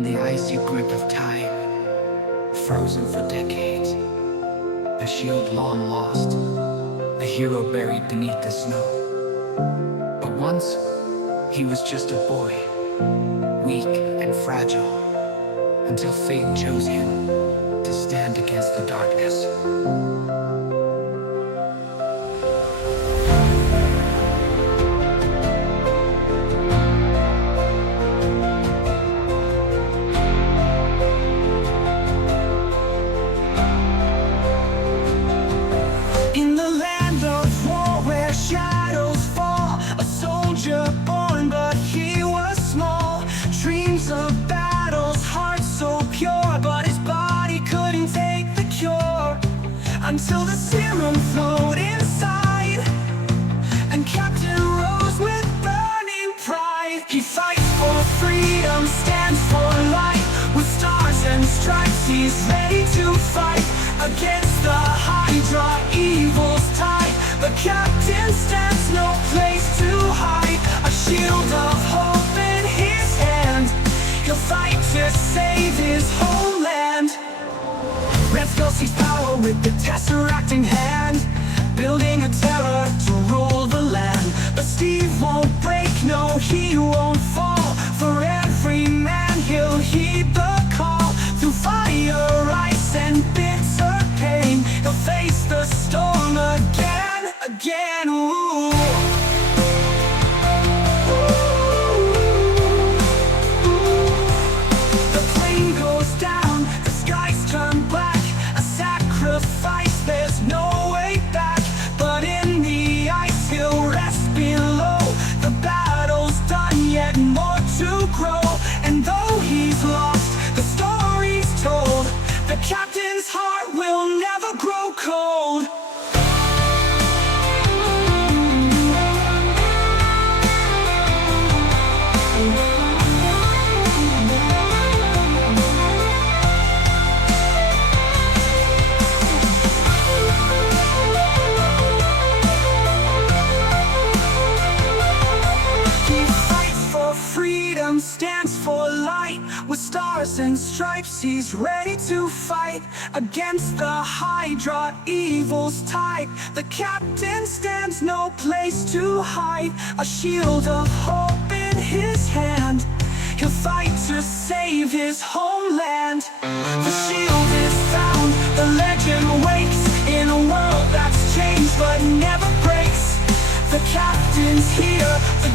in the icy grip of time, frozen for decades, a shield long lost, a hero buried beneath the snow. But once, he was just a boy, weak and fragile, until fate chose him to stand against the darkness. In the land of war where shadows fall, a soldier born but he was small. Dreams of battles, heart so pure, but his body couldn't take the cure. Until the serum flowed inside, and Captain rose with burning pride. He fights for freedom, stands for light. With stars and stripes he's ready to fight against the Hydra, evil's tide. The captain stands, no place to hide. A shield of hope in his hand, he'll fight to save his homeland. Red Skull seeks power with the tesseract in hand, building a terror to rule the land. But Steve won't break, no, he won't fall. For every man he'll heed the call. Through fire, ice, and bitter pain, he'll face the storm again, again. Ooh. The plane goes down, the skies turn black. A sacrifice, there's no way back. But in the ice he'll rest below. The battle's done, yet more to grow. And though he's lost, the story's told. The captain's heart will never grow cold. Stands for light. With stars and stripes he's ready to fight against the Hydra, evil's tide. The captain stands, no place to hide. A shield of hope in his hand, he'll fight to save his homeland. The shield is found, the legend wakes in a world that's changed but never breaks. The captain's here, the